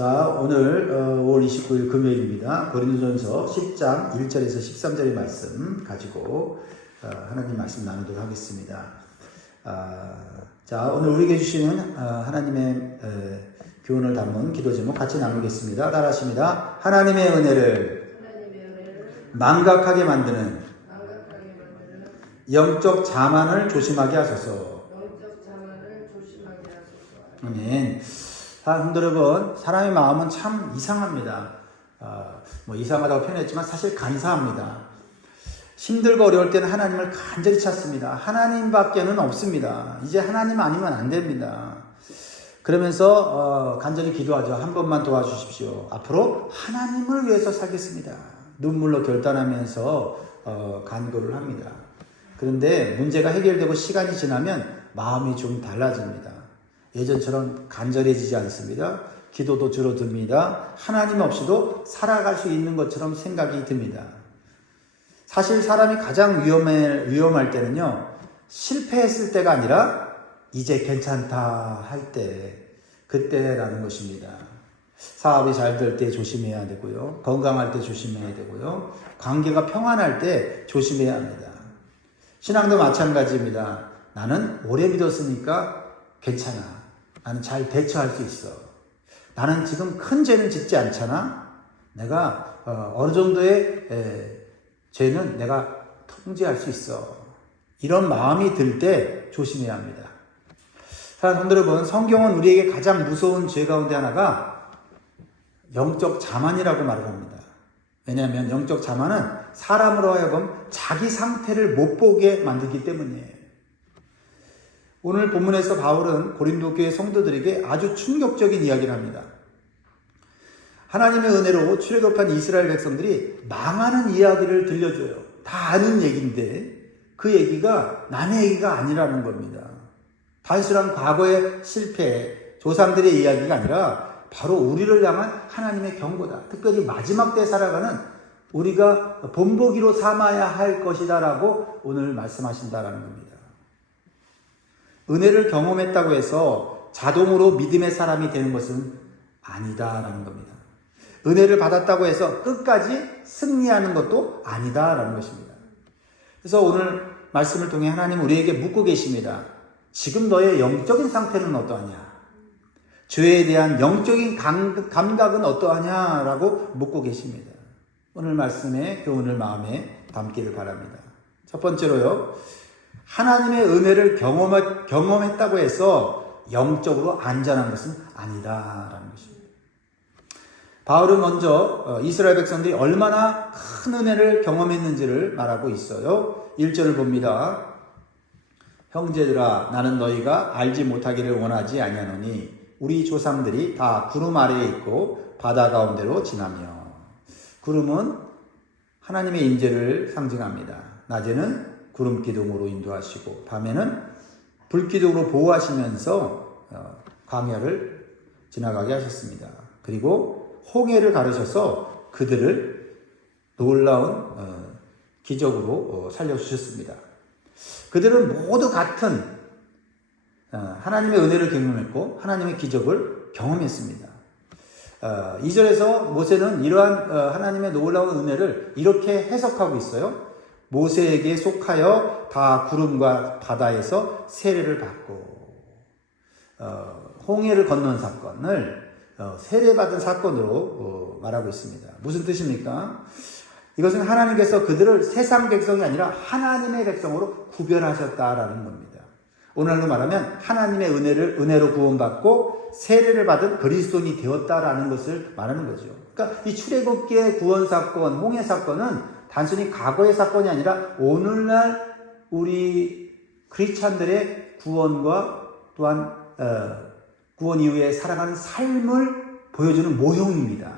자, 오늘 5월 29일 금요일입니다. 고린도전서 10장 1절에서 13절의 말씀 가지고 하나님 말씀 나누도록 하겠습니다. 자, 오늘 우리에게 주시는 하나님의 교훈을 담은 기도 제목 같이 나누겠습니다. 따라하십니다. 하나님의 은혜를 망각하게 만드는 영적 자만을 조심하게 하소서. 아멘. 성도 여러분, 사람의 마음은 참 이상합니다. 이상하다고 표현했지만 사실 간사합니다. 힘들고 어려울 때는 하나님을 간절히 찾습니다. 하나님밖에는 없습니다. 이제 하나님 아니면 안 됩니다. 그러면서 간절히 기도하죠. 한 번만 도와주십시오. 앞으로 하나님을 위해서 살겠습니다. 눈물로 결단하면서 간구를 합니다. 그런데 문제가 해결되고 시간이 지나면 마음이 좀 달라집니다. 예전처럼 간절해지지 않습니다. 기도도 줄어듭니다. 하나님 없이도 살아갈 수 있는 것처럼 생각이 듭니다. 사실 사람이 가장 위험할 때는요, 실패했을 때가 아니라 이제 괜찮다 할 때, 그때라는 것입니다. 사업이 잘 될 때 조심해야 되고요. 건강할 때 조심해야 되고요. 관계가 평안할 때 조심해야 합니다. 신앙도 마찬가지입니다. 나는 오래 믿었으니까 괜찮아. 나는 잘 대처할 수 있어. 나는 지금 큰 죄는 짓지 않잖아. 내가 어느 정도의 죄는 내가 통제할 수 있어. 이런 마음이 들 때 조심해야 합니다. 사랑하는 여러분, 성경은 우리에게 가장 무서운 죄 가운데 하나가 영적 자만이라고 말을 합니다. 왜냐하면 영적 자만은 사람으로 하여금 자기 상태를 못 보게 만들기 때문이에요. 오늘 본문에서 바울은 고린도 교회 성도들에게 아주 충격적인 이야기를 합니다. 하나님의 은혜로 출애굽한 이스라엘 백성들이 망하는 이야기를 들려줘요. 다 아는 얘기인데 그 얘기가 남의 얘기가 아니라는 겁니다. 단순한 과거의 실패, 조상들의 이야기가 아니라 바로 우리를 향한 하나님의 경고다. 특별히 마지막 때 살아가는 우리가 본보기로 삼아야 할 것이다 라고 오늘 말씀하신다라는 겁니다. 은혜를 경험했다고 해서 자동으로 믿음의 사람이 되는 것은 아니다라는 겁니다. 은혜를 받았다고 해서 끝까지 승리하는 것도 아니다라는 것입니다. 그래서 오늘 말씀을 통해 하나님 우리에게 묻고 계십니다. 지금 너의 영적인 상태는 어떠하냐? 죄에 대한 영적인 감각은 어떠하냐라고 묻고 계십니다. 오늘 말씀의 교훈을 마음에 담기를 바랍니다. 첫 번째로요. 하나님의 은혜를 경험했다고 해서 영적으로 안전한 것은 아니다라는 것입니다. 바울은 먼저 이스라엘 백성들이 얼마나 큰 은혜를 경험했는지를 말하고 있어요. 1절을 봅니다. 형제들아, 나는 너희가 알지 못하기를 원하지 아니하노니 우리 조상들이 다 구름 아래에 있고 바다 가운데로 지나며. 구름은 하나님의 임재를 상징합니다. 낮에는 구름 기둥으로 인도하시고 밤에는 불 기둥으로 보호하시면서 광야를 지나가게 하셨습니다. 그리고 홍해를 가르셔서 그들을 놀라운 기적으로 살려주셨습니다. 그들은 모두 같은 하나님의 은혜를 경험했고 하나님의 기적을 경험했습니다. 2절에서 모세는 이러한 하나님의 놀라운 은혜를 이렇게 해석하고 있어요. 모세에게 속하여 다 구름과 바다에서 세례를 받고 홍해를 건넌 사건을 세례받은 사건으로 말하고 있습니다. 무슨 뜻입니까? 이것은 하나님께서 그들을 세상 백성이 아니라 하나님의 백성으로 구별하셨다라는 겁니다. 오늘날로 말하면 하나님의 은혜로 구원받고 세례를 받은 그리스도인이 되었다라는 것을 말하는 거죠. 그러니까 이 출애굽기의 구원 사건, 홍해 사건은 단순히 과거의 사건이 아니라 오늘날 우리 크리스찬들의 구원과 또한 구원 이후에 살아가는 삶을 보여주는 모형입니다.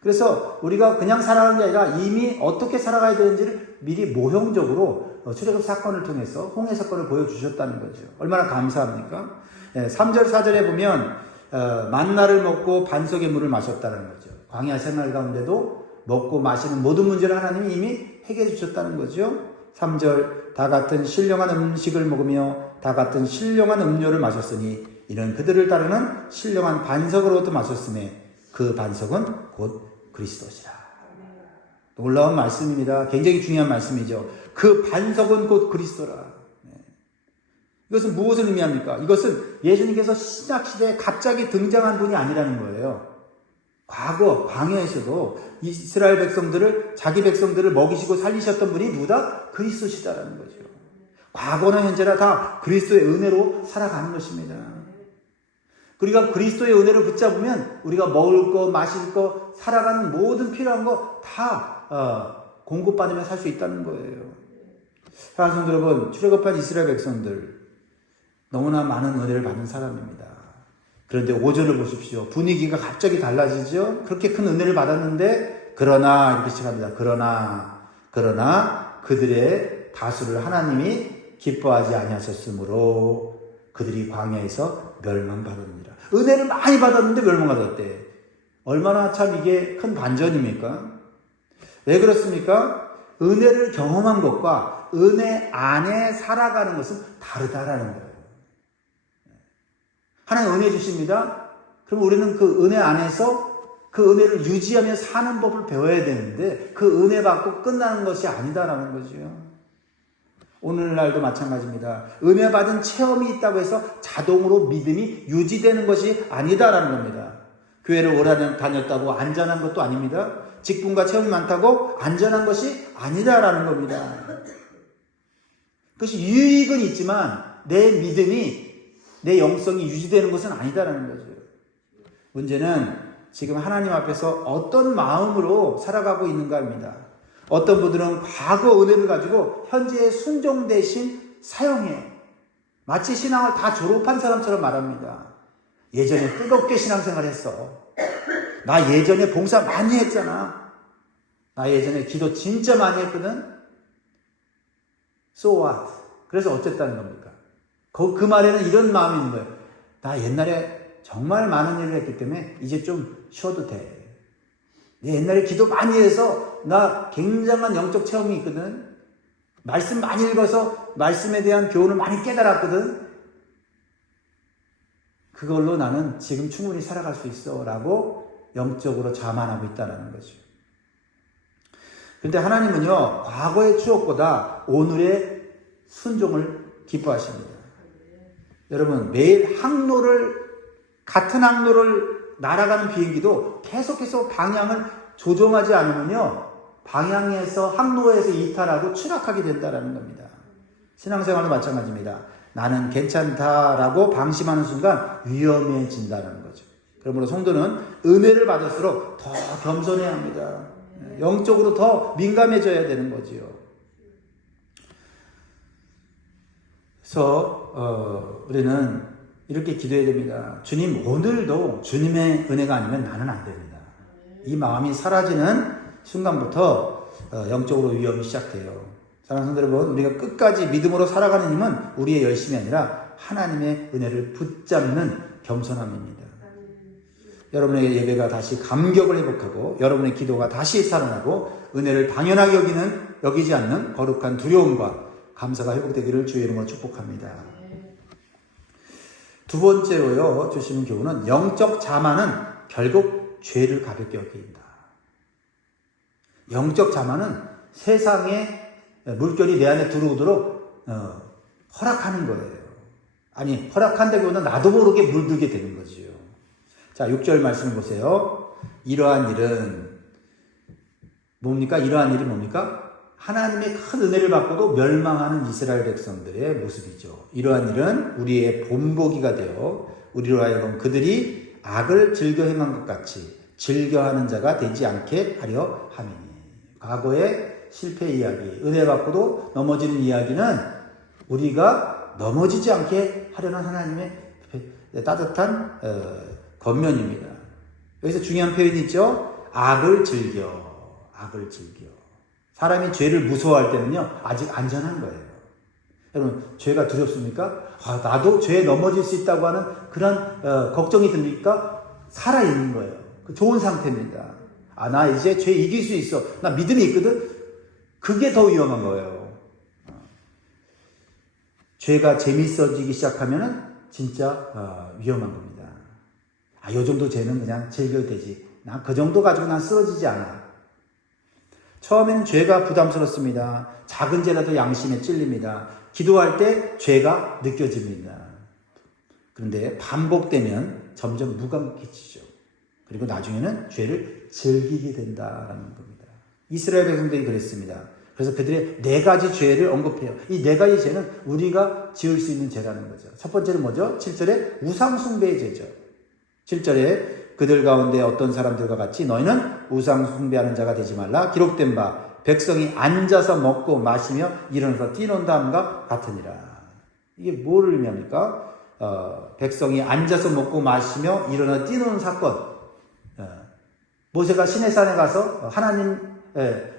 그래서 우리가 그냥 살아가는 게 아니라 이미 어떻게 살아가야 되는지를 미리 모형적으로 출애굽 사건을 통해서 홍해 사건을 보여주셨다는 거죠. 얼마나 감사합니까? 3절 4절에 보면 만나를 먹고 반석의 물을 마셨다는 거죠. 광야 생활 가운데도 먹고 마시는 모든 문제를 하나님이 이미 해결해 주셨다는 거죠. 3절 다 같은 신령한 음식을 먹으며 다 같은 신령한 음료를 마셨으니 이는 그들을 따르는 신령한 반석으로부터 마셨음에 그 반석은 곧 그리스도시라. 놀라운 말씀입니다. 굉장히 중요한 말씀이죠. 그 반석은 곧 그리스도라. 이것은 무엇을 의미합니까? 이것은 예수님께서 신약시대에 갑자기 등장한 분이 아니라는 거예요. 과거 광야에서도 이스라엘 백성들을, 자기 백성들을 먹이시고 살리셨던 분이 누구다? 그리스도시다라는 거죠. 과거나 현재나 다 그리스도의 은혜로 살아가는 것입니다. 우리가 그리스도의 은혜를 붙잡으면 우리가 먹을 거, 마실 거, 살아가는 모든 필요한 거 다 공급받으며 살 수 있다는 거예요. 사랑하는 성도 여러분, 출애굽한 이스라엘 백성들 너무나 많은 은혜를 받는 사람입니다. 그런데 5절을 보십시오. 분위기가 갑자기 달라지죠. 그렇게 큰 은혜를 받았는데 그러나 이렇게 시작합니다. 그러나 그들의 다수를 하나님이 기뻐하지 아니하셨으므로 그들이 광야에서 멸망받았느니라. 은혜를 많이 받았는데 멸망받았대. 얼마나 참 이게 큰 반전입니까? 왜 그렇습니까? 은혜를 경험한 것과 은혜 안에 살아가는 것은 다르다라는 거예요. 하나님 은혜 주십니다. 그럼 우리는 그 은혜 안에서 그 은혜를 유지하며 사는 법을 배워야 되는데 그 은혜 받고 끝나는 것이 아니다라는 거죠. 오늘날도 마찬가지입니다. 은혜 받은 체험이 있다고 해서 자동으로 믿음이 유지되는 것이 아니다라는 겁니다. 교회를 오래 다녔다고 안전한 것도 아닙니다. 직분과 체험이 많다고 안전한 것이 아니다라는 겁니다. 그것이 유익은 있지만 내 믿음이, 내 영성이 유지되는 것은 아니다라는 거죠. 문제는 지금 하나님 앞에서 어떤 마음으로 살아가고 있는가입니다. 어떤 분들은 과거 은혜를 가지고 현재의 순종 대신 사용해. 마치 신앙을 다 졸업한 사람처럼 말합니다. 예전에 뜨겁게 신앙생활 했어. 나 예전에 봉사 많이 했잖아. 나 예전에 기도 진짜 많이 했거든. So what? 그래서 어쨌다는 겁니까? 그 말에는 이런 마음이 있는 거예요. 나 옛날에 정말 많은 일을 했기 때문에 이제 좀 쉬어도 돼. 내 옛날에 기도 많이 해서 나 굉장한 영적 체험이 있거든. 말씀 많이 읽어서 말씀에 대한 교훈을 많이 깨달았거든. 그걸로 나는 지금 충분히 살아갈 수 있어 라고 영적으로 자만하고 있다는 거죠. 그런데 하나님은요, 과거의 추억보다 오늘의 순종을 기뻐하십니다. 여러분, 매일 같은 항로를 날아가는 비행기도 계속해서 방향을 조정하지 않으면요, 방향에서, 항로에서 이탈하고 추락하게 된다는 겁니다. 신앙생활도 마찬가지입니다. 나는 괜찮다라고 방심하는 순간 위험해진다는 거죠. 그러므로 성도는 은혜를 받을수록 더 겸손해야 합니다. 영적으로 더 민감해져야 되는 거지요. 그래서 우리는 이렇게 기도해야 됩니다. 주님, 오늘도 주님의 은혜가 아니면 나는 안 됩니다. 이 마음이 사라지는 순간부터 영적으로 위험이 시작돼요. 사랑하는 성도 여러분, 우리가 끝까지 믿음으로 살아가는 힘은 우리의 열심이 아니라 하나님의 은혜를 붙잡는 겸손함입니다. 여러분의 예배가 다시 감격을 회복하고 여러분의 기도가 다시 살아나고 은혜를 당연하게 여기지 않는 거룩한 두려움과 감사가 회복되기를 주의 이름으로 축복합니다. 두 번째로요, 주시는 교훈은 영적 자만은 결국 죄를 가볍게 여긴다. 영적 자만은 세상에 물결이 내 안에 들어오도록 허락하는 거예요. 아니, 허락한다기보다 나도 모르게 물들게 되는 거지요. 자, 6절 말씀을 보세요. 이러한 일은 뭡니까? 이러한 일이 뭡니까? 하나님의 큰 은혜를 받고도 멸망하는 이스라엘 백성들의 모습이죠. 이러한 일은 우리의 본보기가 되어 우리로 하여금 그들이 악을 즐겨 행한 것 같이 즐겨하는 자가 되지 않게 하려 함이니. 과거의 실패 이야기, 은혜 받고도 넘어지는 이야기는 우리가 넘어지지 않게 하려는 하나님의 따뜻한 권면입니다. 여기서 중요한 표현이 있죠. 악을 즐겨. 사람이 죄를 무서워할 때는요, 아직 안전한 거예요. 여러분, 죄가 두렵습니까? 나도 죄에 넘어질 수 있다고 하는 그런 걱정이 듭니까? 살아있는 거예요. 좋은 상태입니다. 나 이제 죄 이길 수 있어. 나 믿음이 있거든? 그게 더 위험한 거예요. 죄가 재밌어지기 시작하면은 진짜 위험한 겁니다. 요 정도 죄는 그냥 즐겨도 되지. 난 그 정도 가지고 난 쓰러지지 않아. 처음에는 죄가 부담스럽습니다. 작은 죄라도 양심에 찔립니다. 기도할 때 죄가 느껴집니다. 그런데 반복되면 점점 무감각해지죠. 그리고 나중에는 죄를 즐기게 된다라는 겁니다. 이스라엘 백성들이 그랬습니다. 그래서 그들의 4가지 죄를 언급해요. 이 4가지 죄는 우리가 지을 수 있는 죄라는 거죠. 첫 번째는 뭐죠? 7절에 우상숭배의 죄죠. 7절에 그들 가운데 어떤 사람들과 같이 너희는 우상숭배하는 자가 되지 말라. 기록된 바 백성이 앉아서 먹고 마시며 일어나서 뛰논다 함과 같으니라. 이게 뭐를 의미합니까? 백성이 앉아서 먹고 마시며 일어나 뛰노는 사건. 모세가 시내산에 가서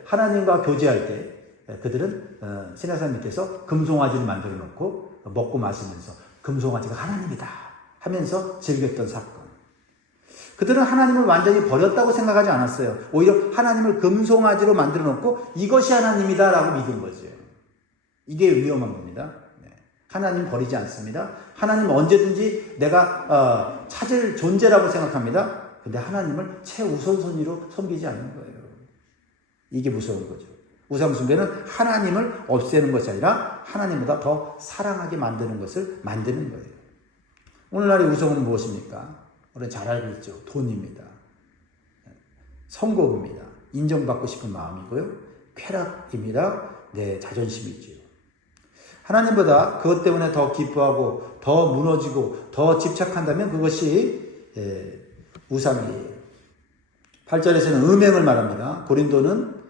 하나님과 교제할 때 그들은 시내산 밑에서 금송아지를 만들어 놓고 먹고 마시면서 금송아지가 하나님이다 하면서 즐겼던 사건. 그들은 하나님을 완전히 버렸다고 생각하지 않았어요. 오히려 하나님을 금송아지로 만들어 놓고 이것이 하나님이다 라고 믿은 거죠. 이게 위험한 겁니다. 하나님 버리지 않습니다. 하나님 언제든지 내가 찾을 존재라고 생각합니다. 근데 하나님을 최우선순위로 섬기지 않는 거예요. 이게 무서운 거죠. 우상숭배는 하나님을 없애는 것이 아니라 하나님보다 더 사랑하게 만드는 것을 만드는 거예요. 오늘날의 우상은 무엇입니까? 우리는 잘 알고 있죠. 돈입니다. 성공입니다. 인정받고 싶은 마음이고요. 쾌락입니다. 내 자존심이지요. 하나님보다 그것 때문에 더 기뻐하고 더 무너지고 더 집착한다면 그것이 우상이에요. 8절에서는 음행을 말합니다. 고린도는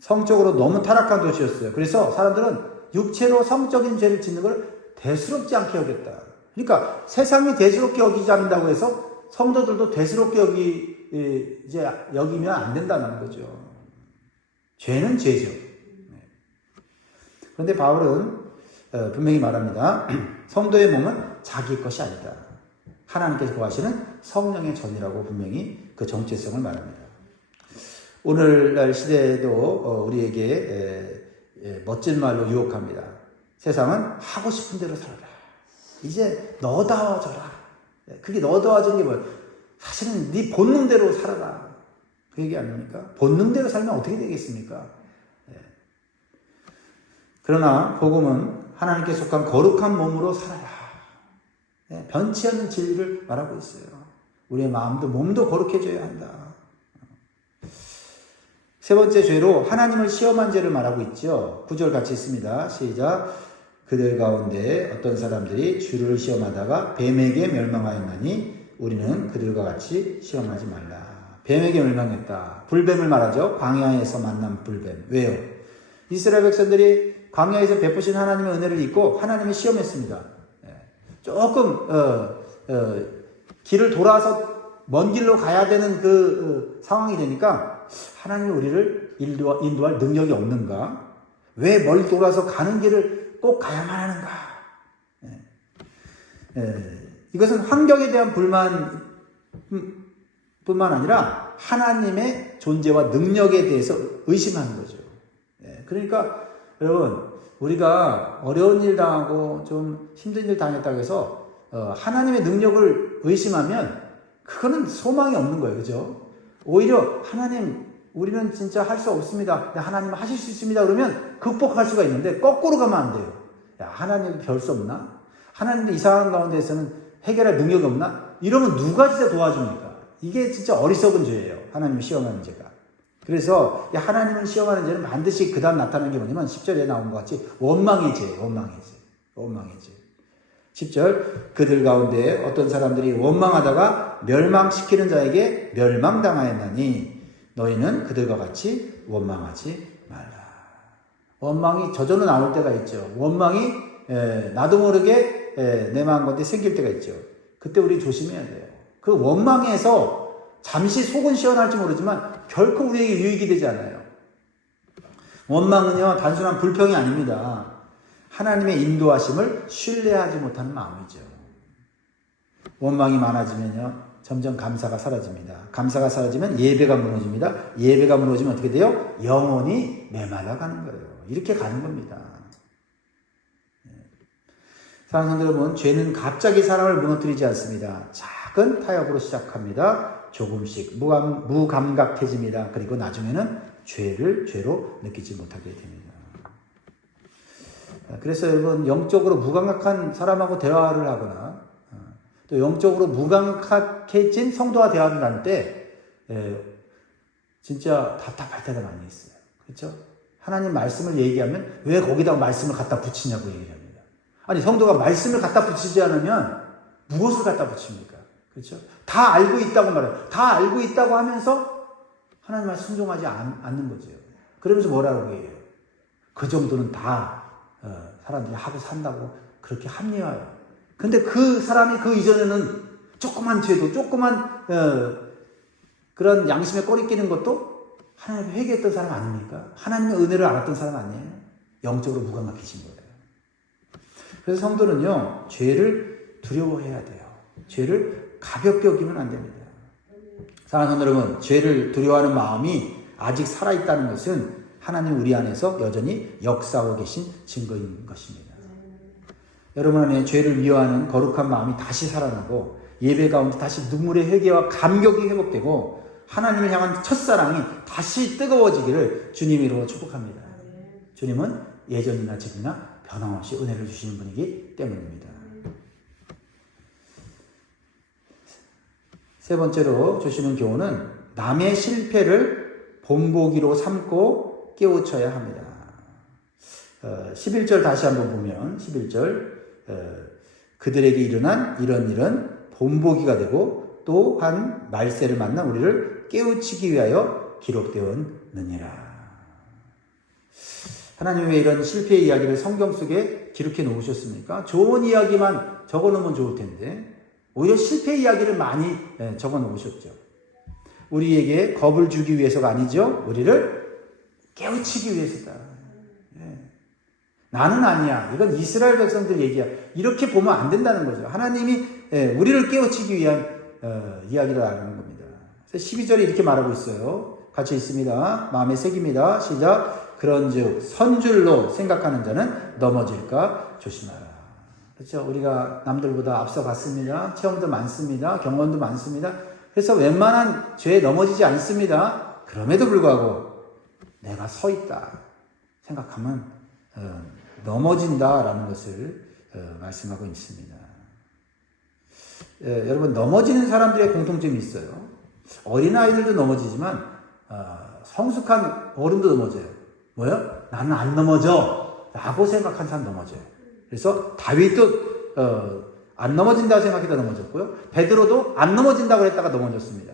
성적으로 너무 타락한 도시였어요. 그래서 사람들은 육체로 성적인 죄를 짓는 걸 대수롭지 않게 여겼다. 그러니까 세상이 대수롭게 여기지 않는다고 해서 성도들도 대수롭게 여기면 안 된다는 거죠. 죄는 죄죠. 그런데 바울은 분명히 말합니다. 성도의 몸은 자기 것이 아니다. 하나님께서 구하시는 성령의 전이라고 분명히 그 정체성을 말합니다. 오늘날 시대에도 우리에게 멋진 말로 유혹합니다. 세상은 하고 싶은 대로 살아라. 이제 너다워져라. 그게 너다워지는 게 뭐예요? 사실은 네 본능대로 살아라. 그 얘기 아닙니까? 본능대로 살면 어떻게 되겠습니까? 그러나 복음은 하나님께 속한 거룩한 몸으로 살아라. 변치 않는 진리를 말하고 있어요. 우리의 마음도 몸도 거룩해져야 한다. 세 번째 죄로 하나님을 시험한 죄를 말하고 있죠. 9절 같이 있습니다. 시작. 그들 가운데 어떤 사람들이 주를 시험하다가 뱀에게 멸망하였나니 우리는 그들과 같이 시험하지 말라. 뱀에게 멸망했다. 불뱀을 말하죠. 광야에서 만난 불뱀. 왜요? 이스라엘 백성들이 광야에서 베푸신 하나님의 은혜를 잊고 하나님을 시험했습니다. 조금 길을 돌아서 먼 길로 가야 되는 그 상황이 되니까 하나님이 우리를 인도할 능력이 없는가? 왜 멀리 돌아서 가는 길을 꼭 가야만 하는가? 이것은 환경에 대한 불만뿐만 아니라 하나님의 존재와 능력에 대해서 의심하는 거죠. 그러니까 여러분, 우리가 어려운 일 당하고 좀 힘든 일 당했다고 해서 하나님의 능력을 의심하면 그거는 소망이 없는 거예요. 그죠? 오히려 하나님, 우리는 진짜 할 수 없습니다. 하나님은 하실 수 있습니다. 그러면 극복할 수가 있는데 거꾸로 가면 안 돼요. 야, 하나님 별 수 없나? 하나님도 이상한 가운데에서는 해결할 능력이 없나? 이러면 누가 진짜 도와줍니까? 이게 진짜 어리석은 죄예요. 하나님을 시험하는 죄가. 그래서 하나님을 시험하는 죄는 반드시 그 다음 나타나는 게 뭐냐면 10절에 나온 것 같이 원망의 죄. 10절 그들 가운데 어떤 사람들이 원망하다가 멸망시키는 자에게 멸망당하였나니 너희는 그들과 같이 원망하지 말라. 원망이 저절로 나올 때가 있죠. 원망이 나도 모르게 내 마음 가운데 생길 때가 있죠. 그때 우리 조심해야 돼요. 그 원망에서 잠시 속은 시원할지 모르지만 결코 우리에게 유익이 되지 않아요. 원망은요 단순한 불평이 아닙니다. 하나님의 인도하심을 신뢰하지 못하는 마음이죠. 원망이 많아지면요 점점 감사가 사라집니다. 감사가 사라지면 예배가 무너집니다. 예배가 무너지면 어떻게 돼요? 영혼이 메말라 가는 거예요. 이렇게 가는 겁니다. 사랑하는 성도 여러분, 죄는 갑자기 사람을 무너뜨리지 않습니다. 작은 타협으로 시작합니다. 조금씩 무감각해집니다. 그리고 나중에는 죄를 죄로 느끼지 못하게 됩니다. 그래서 여러분, 영적으로 무감각한 사람하고 대화를 하거나 또 영적으로 무감각해진 성도와 대화를 나눌 때 진짜 답답할 때가 많이 있어요. 그렇죠? 하나님 말씀을 얘기하면 왜 거기다 말씀을 갖다 붙이냐고 얘기를 합니다. 아니, 성도가 말씀을 갖다 붙이지 않으면 무엇을 갖다 붙입니까? 그렇죠? 다 알고 있다고 말해요. 다 알고 있다고 하면서 하나님 말 순종하지 않는 거죠. 그러면서 뭐라고 해요? 그 정도는 다 사람들이 하고 산다고 그렇게 합리화해요. 근데 그 사람이 그 이전에는 조그만 죄도, 조그만 그런 양심에 꼬리 끼는 것도 하나님 회개했던 사람 아닙니까? 하나님의 은혜를 알았던 사람 아니에요? 영적으로 무감각해진 거예요. 그래서 성도는요, 죄를 두려워해야 돼요. 죄를 가볍게 여기면 안 됩니다. 사랑하는 여러분, 죄를 두려워하는 마음이 아직 살아있다는 것은 하나님 우리 안에서 여전히 역사하고 계신 증거인 것입니다. 여러분 안에 죄를 미워하는 거룩한 마음이 다시 살아나고 예배 가운데 다시 눈물의 회개와 감격이 회복되고 하나님을 향한 첫사랑이 다시 뜨거워지기를 주님 이름으로 축복합니다. 주님은 예전이나 지금이나 변함없이 은혜를 주시는 분이기 때문입니다. 세 번째로 주시는 교훈은 남의 실패를 본보기로 삼고 깨우쳐야 합니다. 11절 다시 한번 보면 11절 그들에게 일어난 이런 일은 본보기가 되고 또한 말세를 만나 우리를 깨우치기 위하여 기록되었느니라. 하나님 왜 이런 실패의 이야기를 성경 속에 기록해 놓으셨습니까? 좋은 이야기만 적어 놓으면 좋을 텐데 오히려 실패 이야기를 많이 적어 놓으셨죠. 우리에게 겁을 주기 위해서가 아니죠. 우리를 깨우치기 위해서다. 나는 아니야. 이건 이스라엘 백성들 얘기야. 이렇게 보면 안 된다는 거죠. 하나님이 우리를 깨우치기 위한 이야기를 하는 겁니다. 그래서 12절에 이렇게 말하고 있어요. 같이 있습니다. 마음에 새깁니다. 시작. 그런즉 선줄로 생각하는 자는 넘어질까 조심하라. 그렇죠? 우리가 남들보다 앞서갔습니다. 체험도 많습니다. 경험도 많습니다. 그래서 웬만한 죄에 넘어지지 않습니다. 그럼에도 불구하고 내가 서 있다 생각하면 넘어진다라는 것을 말씀하고 있습니다. 여러분, 넘어지는 사람들의 공통점이 있어요. 어린아이들도 넘어지지만 성숙한 어른도 넘어져요. 뭐요? 나는 안 넘어져 라고 생각한 사람 넘어져요. 그래서 다윗도 안 넘어진다고 생각해서 넘어졌고요. 베드로도 안 넘어진다고 했다가 넘어졌습니다.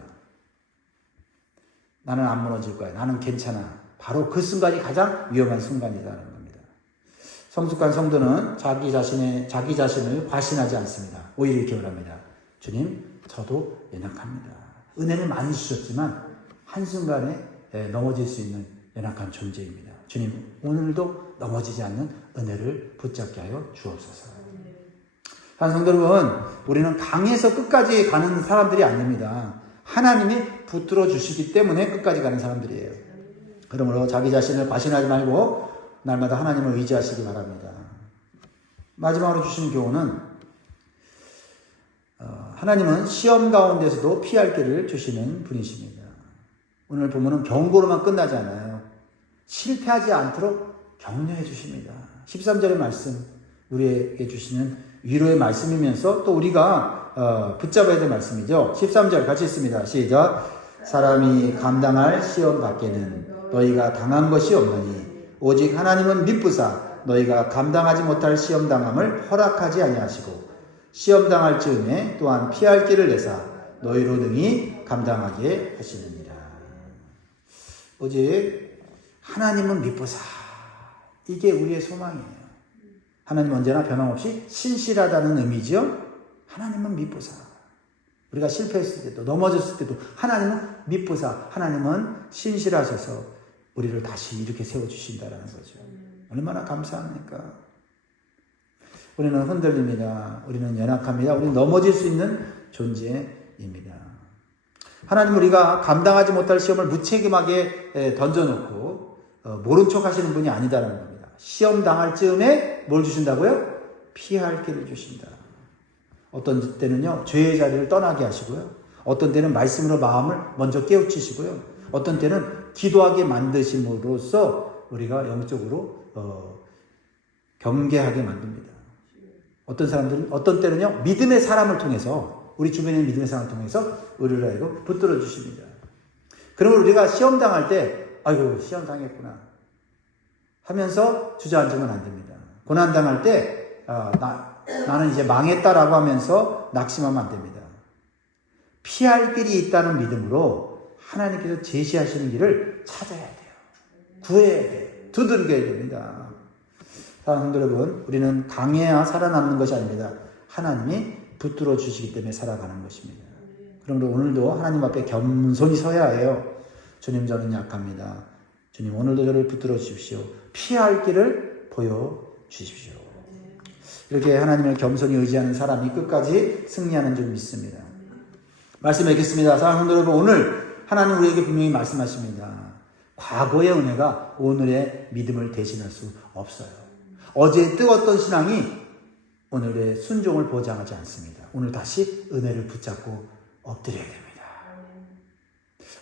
나는 안 무너질 거야. 나는 괜찮아. 바로 그 순간이 가장 위험한 순간이라는 겁니다. 성숙한 성도는 자기 자신을 과신하지 않습니다. 오히려 이렇게 말합니다. 주님, 저도 연약합니다. 은혜는 많이 주셨지만 한순간에 넘어질 수 있는 연약한 존재입니다. 주님, 오늘도 넘어지지 않는 은혜를 붙잡게 하여 주옵소서. 성도 여러분, 우리는 강해서 끝까지 가는 사람들이 아닙니다. 하나님이 붙들어 주시기 때문에 끝까지 가는 사람들이에요. 그러므로 자기 자신을 과신하지 말고 날마다 하나님을 의지하시기 바랍니다. 마지막으로 주시는 교훈은 하나님은 시험 가운데서도 피할 길을 주시는 분이십니다. 오늘 보면은 경고로만 끝나지 않아요. 실패하지 않도록 격려해 주십니다. 13절의 말씀, 우리에게 주시는 위로의 말씀이면서 또 우리가 붙잡아야 될 말씀이죠. 13절 같이 있습니다. 시작. 사람이 감당할 시험 밖에는 너희가 당한 것이 없느니 오직 하나님은 미쁘사 너희가 감당하지 못할 시험 당함을 허락하지 아니하시고 시험 당할 즈음에 또한 피할 길을 내사 너희로 능히 감당하게 하시느니라. 오직 하나님은 미쁘사, 이게 우리의 소망이에요. 하나님 언제나 변함없이 신실하다는 의미죠. 하나님은 미쁘사. 우리가 실패했을 때도 넘어졌을 때도 하나님은 미쁘사, 하나님은 신실하셔서 우리를 다시 이렇게 세워주신다는 거죠. 얼마나 감사합니까? 우리는 흔들립니다. 우리는 연약합니다. 우리는 넘어질 수 있는 존재입니다. 하나님, 우리가 감당하지 못할 시험을 무책임하게 던져놓고 모른 척 하시는 분이 아니다라는 겁니다. 시험 당할 즈음에 뭘 주신다고요? 피할 길을 주신다. 어떤 때는요, 죄의 자리를 떠나게 하시고요. 어떤 때는 말씀으로 마음을 먼저 깨우치시고요. 어떤 때는 기도하게 만드심으로써 우리가 영적으로 경계하게 만듭니다. 어떤 사람들은, 어떤 때는요, 믿음의 사람을 통해서, 우리 주변에 있는 믿음의 사람을 통해서 우리를 알고 붙들어 주십니다. 그러면 우리가 시험 당할 때, 아이고, 시험 당했구나 하면서 주저앉으면 안 됩니다. 고난 당할 때, 나는 이제 망했다라고 하면서 낙심하면 안 됩니다. 피할 길이 있다는 믿음으로 하나님께서 제시하시는 길을 찾아야 돼요. 구해야 돼요. 두들겨야 됩니다. 사랑하는 여러분, 우리는 강해야 살아남는 것이 아닙니다. 하나님이 붙들어 주시기 때문에 살아가는 것입니다. 그러므로 오늘도 하나님 앞에 겸손히 서야 해요. 주님, 저는 약합니다. 주님, 오늘도 저를 붙들어 주십시오. 피할 길을 보여주십시오. 이렇게 하나님을 겸손히 의지하는 사람이 끝까지 승리하는 줄 믿습니다. 말씀 읽겠습니다. 사랑하는 여러분, 오늘 하나님 우리에게 분명히 말씀하십니다. 과거의 은혜가 오늘의 믿음을 대신할 수 없어요. 어제의 뜨거웠던 신앙이 오늘의 순종을 보장하지 않습니다. 오늘 다시 은혜를 붙잡고 엎드려야 됩니다.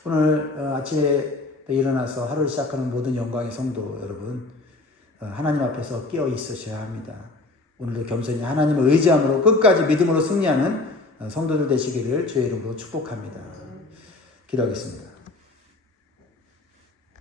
오늘 아침에 일어나서 하루를 시작하는 모든 영광의 성도 여러분, 하나님 앞에서 끼어 있으셔야 합니다. 오늘도 겸손히 하나님을 의지함으로 끝까지 믿음으로 승리하는 성도들 되시기를 주의 이름으로 축복합니다. 기도하겠습니다.